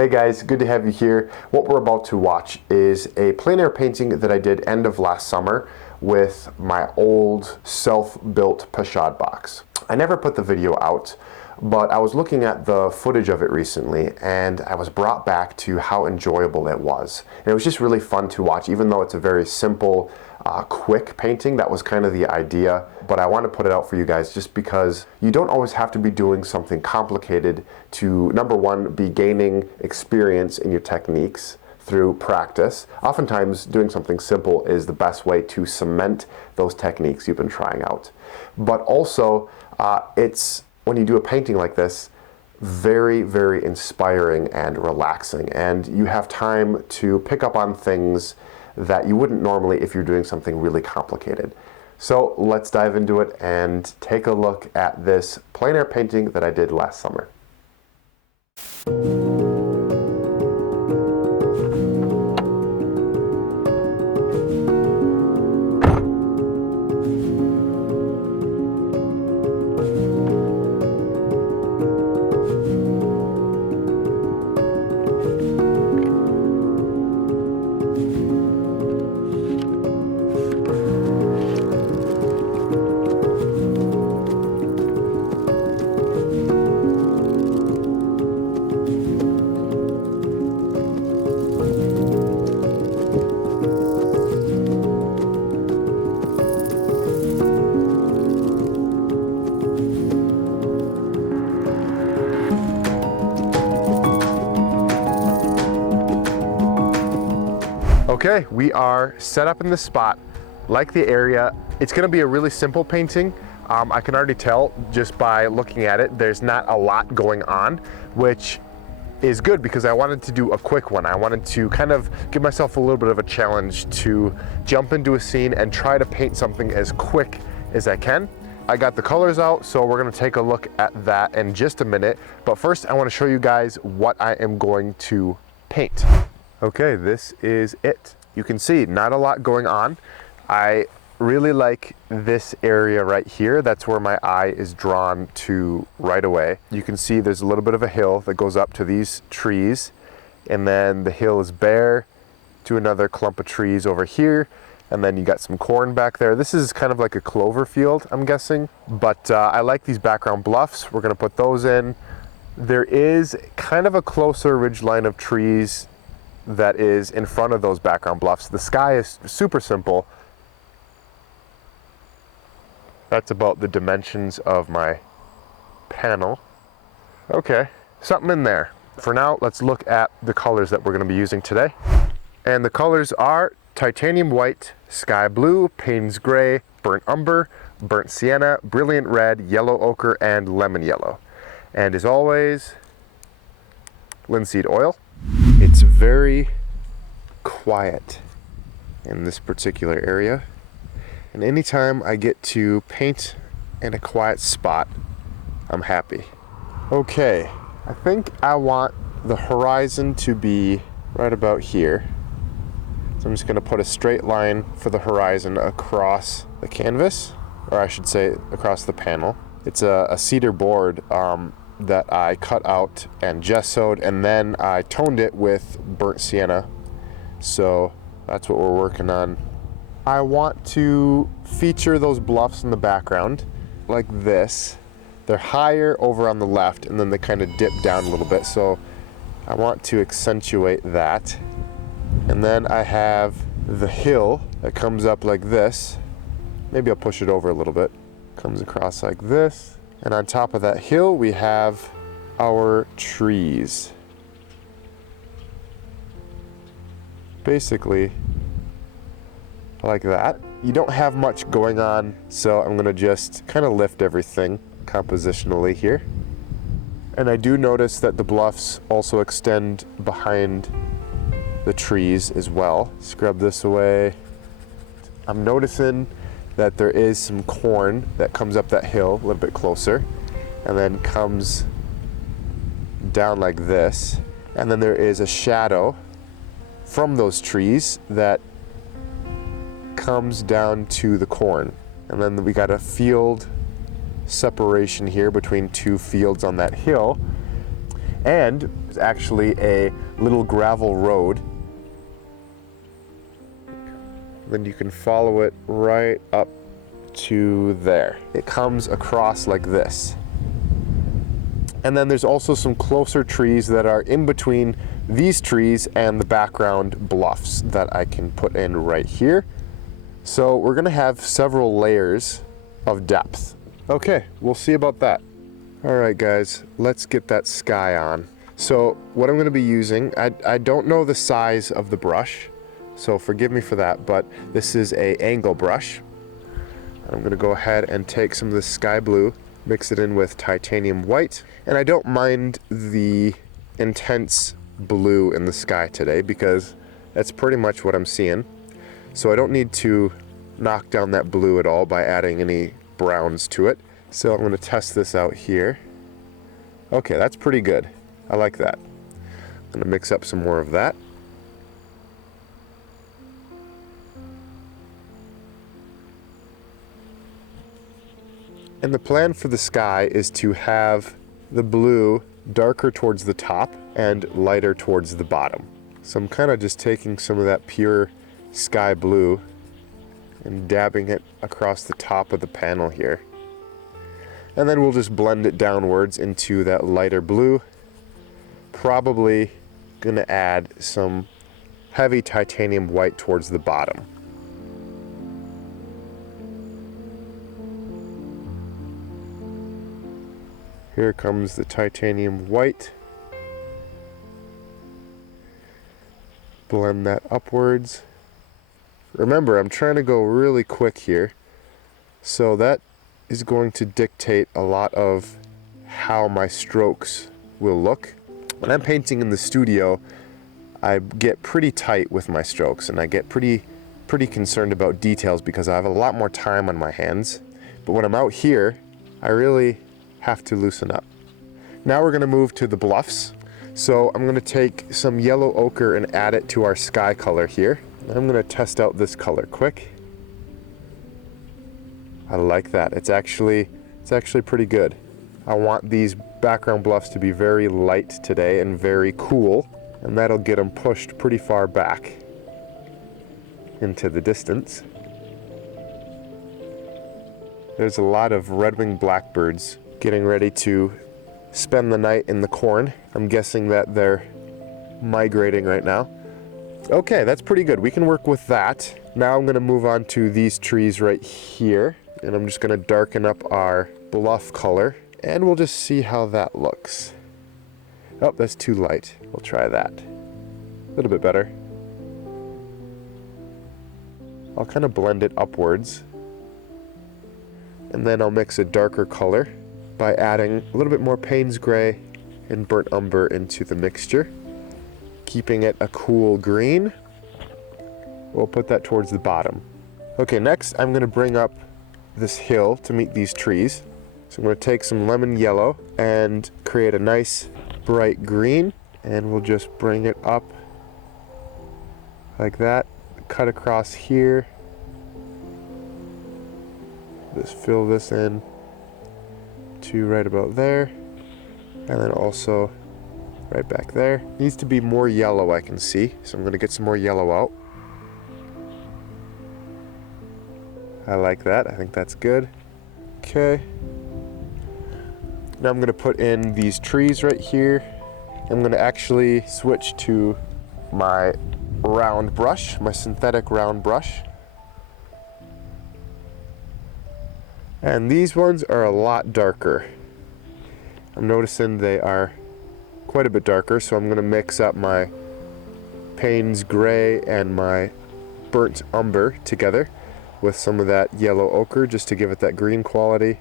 Hey guys, good to have you here. What we're about to watch is a plein air painting that I did end of last summer with my old self-built Pashad box. I never put the video out, but I was looking at the footage of it recently and I was brought back to how enjoyable it was. And it was just really fun to watch, even though it's a very simple, quick painting. That was kind of the idea, but I want to put it out for you guys just because you don't always have to be doing something complicated to, number one, be gaining experience in your techniques through practice. Oftentimes doing something simple is the best way to cement those techniques you've been trying out. But also, it's, when you do a painting like this, very, very inspiring and relaxing, and you have time to pick up on things that you wouldn't normally if you're doing something really complicated. So let's dive into it and take a look at this plein air painting that I did last summer. Okay, we are set up in this spot. Like the area, it's gonna be a really simple painting. I can already tell just by looking at it, there's not a lot going on, which is good because I wanted to do a quick one. I wanted to kind of give myself a little bit of a challenge to jump into a scene and try to paint something as quick as I can. I got the colors out, so we're gonna take a look at that in just a minute. But first, I wanna show you guys what I am going to paint. Okay, this is it. You can see not a lot going on. I really like this area right here. That's where my eye is drawn to right away. You can see there's a little bit of a hill that goes up to these trees, and then the hill is bare to another clump of trees over here, and then you got some corn back there. This is kind of like a clover field, I'm guessing, but I like these background bluffs. We're gonna put those in. There is kind of a closer ridgeline of trees that is in front of those background bluffs. The sky is super simple. That's about the dimensions of my panel. Okay, something in there. For now, let's look at the colors that we're gonna be using today. And the colors are titanium white, sky blue, Payne's gray, burnt umber, burnt sienna, brilliant red, yellow ochre, and lemon yellow. And as always, linseed oil. It's very quiet in this particular area, and anytime I get to paint in a quiet spot, I'm happy. Okay, I think I want the horizon to be right about here. So I'm just gonna put a straight line for the horizon across the canvas, or I should say across the panel. It's a cedar board that I cut out and gessoed, and then I toned it with burnt sienna. So that's what we're working on. I want to feature those bluffs in the background like this. They're higher over on the left, and then they kind of dip down a little bit. So I want to accentuate that. And then I have the hill that comes up like this. Maybe I'll push it over a little bit. Comes across like this. And on top of that hill, we have our trees. Basically, like that. You don't have much going on, so I'm gonna just kind of lift everything compositionally here. And I do notice that the bluffs also extend behind the trees as well. Scrub this away. I'm noticing that there is some corn that comes up that hill a little bit closer and then comes down like this. And then there is a shadow from those trees that comes down to the corn. And then we got a field separation here between two fields on that hill. And is actually a little gravel road. Then you can follow it right up to there. It comes across like this. And then there's also some closer trees that are in between these trees and the background bluffs that I can put in right here. So we're gonna have several layers of depth. Okay, we'll see about that. All right, guys, let's get that sky on. So what I'm gonna be using, I don't know the size of the brush, so forgive me for that, but this is a angle brush. I'm gonna go ahead and take some of the sky blue, mix it in with titanium white, and I don't mind the intense blue in the sky today because that's pretty much what I'm seeing. So I don't need to knock down that blue at all by adding any browns to it. So I'm gonna test this out here. Okay, that's pretty good. I like that. I'm gonna mix up some more of that. And the plan for the sky is to have the blue darker towards the top and lighter towards the bottom. So I'm kind of just taking some of that pure sky blue and dabbing it across the top of the panel here. And then we'll just blend it downwards into that lighter blue. Probably gonna add some heavy titanium white towards the bottom. Here comes the titanium white. Blend that upwards. Remember, I'm trying to go really quick here, so that is going to dictate a lot of how my strokes will look. When I'm painting in the studio, I get pretty tight with my strokes and I get pretty concerned about details because I have a lot more time on my hands. But when I'm out here, I really have to loosen up. Now we're gonna move to the bluffs. So I'm gonna take some yellow ochre and add it to our sky color here. I'm gonna test out this color quick. I like that. It's actually pretty good. I want these background bluffs to be very light today and very cool, and that'll get them pushed pretty far back into the distance. There's a lot of red-winged blackbirds getting ready to spend the night in the corn. I'm guessing that they're migrating right now. Okay, that's pretty good. We can work with that. Now I'm gonna move on to these trees right here, and I'm just gonna darken up our bluff color, and we'll just see how that looks. Oh, that's too light. We'll try that. A little bit better. I'll kind of blend it upwards, and then I'll mix a darker color by adding a little bit more Payne's Gray and Burnt Umber into the mixture, keeping it a cool green. We'll put that towards the bottom. Okay, next I'm gonna bring up this hill to meet these trees. So I'm gonna take some lemon yellow and create a nice bright green, and we'll just bring it up like that, cut across here. Just fill this in to right about there, and then also right back there. Needs to be more yellow, I can see, so I'm gonna get some more yellow out. I like that. I think that's good. Okay. Now I'm gonna put in these trees right here. I'm gonna actually switch to my round brush, my synthetic round brush. And these ones are a lot darker. I'm noticing they are quite a bit darker, so I'm gonna mix up my Payne's Gray and my Burnt Umber together with some of that yellow ochre just to give it that green quality.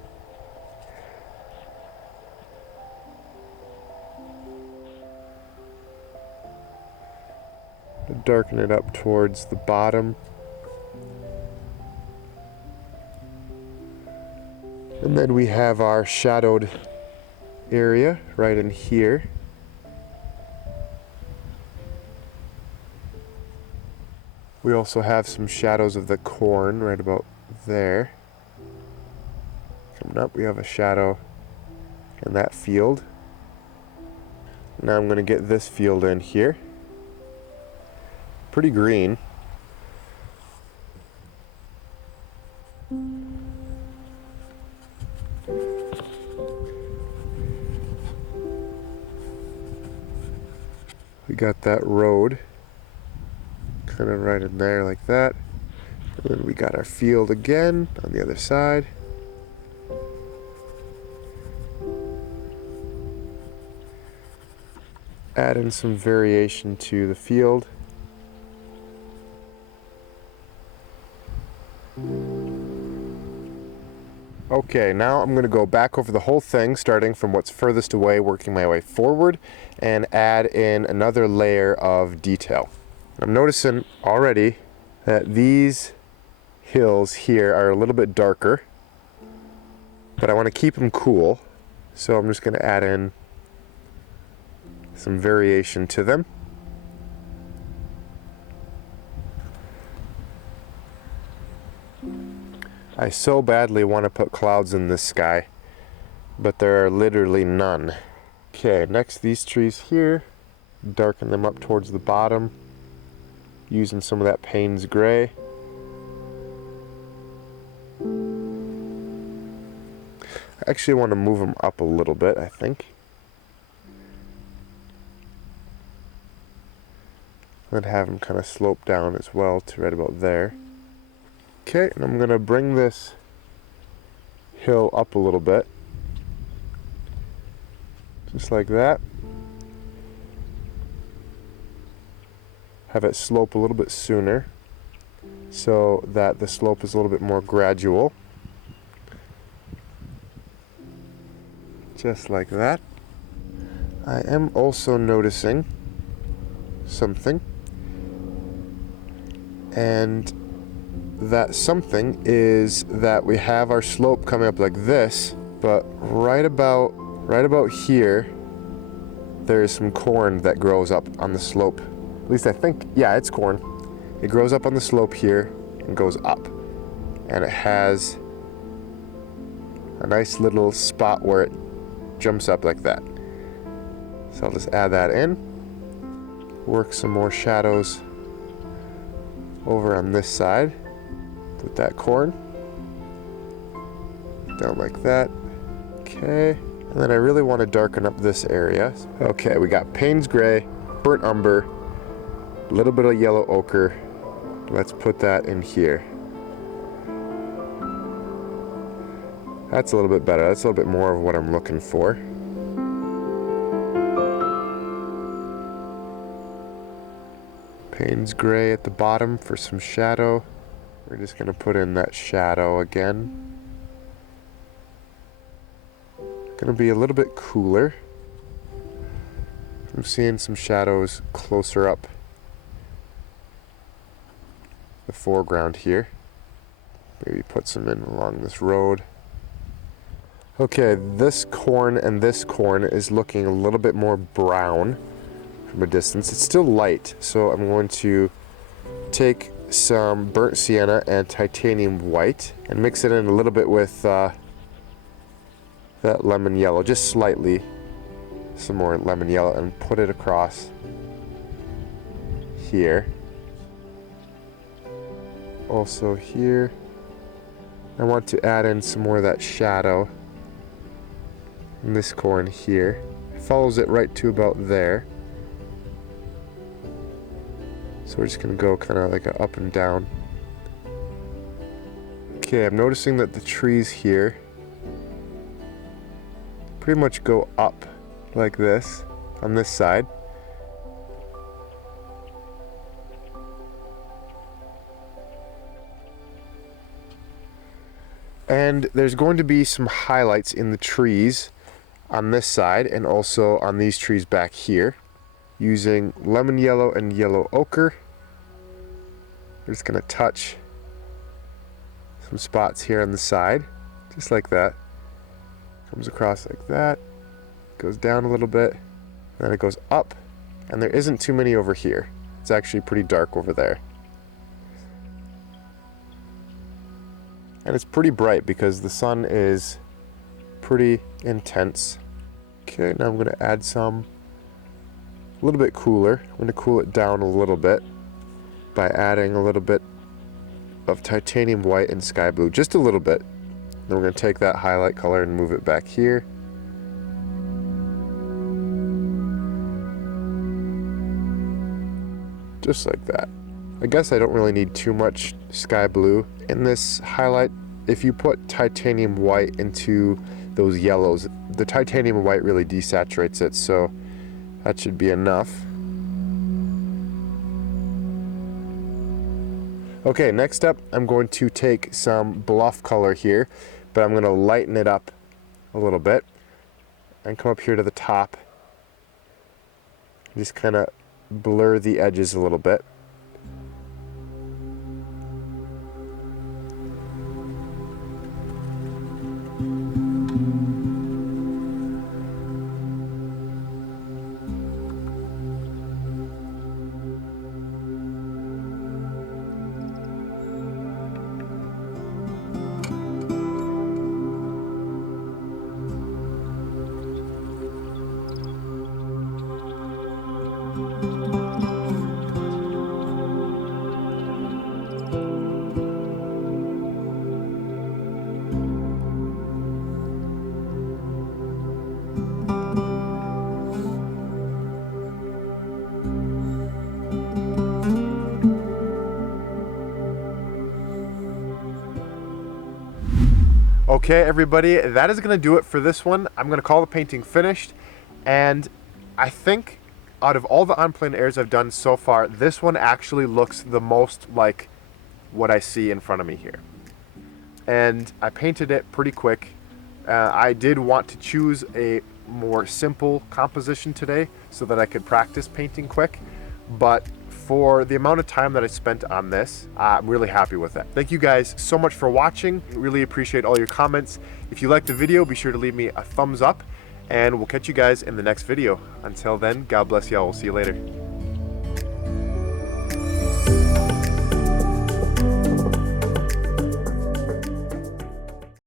Darken it up towards the bottom. And then we have our shadowed area right in here. We also have some shadows of the corn right about there. Coming up, we have a shadow in that field. now I'm going to get this field in here. Pretty green. We got that road kind of right in there like that. And then we got our field again on the other side. Add in some variation to the field. Okay, now I'm going to go back over the whole thing, starting from what's furthest away, working my way forward, and add in another layer of detail. I'm noticing already that these hills here are a little bit darker, but I want to keep them cool, so I'm just going to add in some variation to them. I so badly want to put clouds in this sky, but there are literally none. Okay, next these trees here, darken them up towards the bottom, using some of that Payne's gray. I actually want to move them up a little bit, I think. And have them kind of slope down as well to right about there. Okay, and I'm going to bring this hill up a little bit. Just like that. Have it slope a little bit sooner so that the slope is a little bit more gradual. Just like that. I am also noticing something, and that something is that we have our slope coming up like this, but right about here there's some corn that grows up on the slope. At least I think, yeah, it's corn. It grows up on the slope here and goes up, and it has a nice little spot where it jumps up like that. So I'll just add that in, work some more shadows over on this side. Put that corn down like that. Okay, and then I really want to darken up this area. Okay, we got Payne's gray, burnt umber, a little bit of yellow ochre. Let's put that in here. That's a little bit better. That's a little bit more of what I'm looking for. Payne's gray at the bottom for some shadow. We're just going to put in that shadow again. Going to be a little bit cooler. I'm seeing some shadows closer up the foreground here. Maybe put some in along this road. Okay, this corn and this corn is looking a little bit more brown from a distance. It's still light, so I'm going to take some burnt sienna and titanium white and mix it in a little bit with that lemon yellow, just slightly, some more lemon yellow, and put it across here. Also here, I want to add in some more of that shadow in this corn here. It follows it right to about there. So we're just going to go kind of like a up and down. Okay, I'm noticing that the trees here pretty much go up like this on this side. And there's going to be some highlights in the trees on this side and also on these trees back here, using lemon yellow and yellow ochre. We're just going to touch some spots here on the side, just like that. Comes across like that, goes down a little bit, then it goes up, and there isn't too many over here. It's actually pretty dark over there. And it's pretty bright because the sun is pretty intense. Okay, now I'm going to add some a little bit cooler. I'm going to cool it down a little bit by adding a little bit of titanium white and sky blue, just a little bit. Then we're going to take that highlight color and move it back here. Just like that. I guess I don't really need too much sky blue in this highlight. If you put titanium white into those yellows, the titanium white really desaturates it, so that should be enough. Okay, next up, I'm going to take some Bluff color here, but I'm going to lighten it up a little bit and come up here to the top. Just kind of blur the edges a little bit. Okay, everybody, that is going to do it for this one. I'm going to call the painting finished, and I think out of all the on-plane airs I've done so far, this one actually looks the most like what I see in front of me here. And I painted it pretty quick. I did want to choose a more simple composition today so that I could practice painting quick, but for the amount of time that I spent on this, I'm really happy with it. Thank you guys so much for watching. Really appreciate all your comments. If you liked the video, be sure to leave me a thumbs up, and we'll catch you guys in the next video. Until then, God bless y'all. We'll see you later.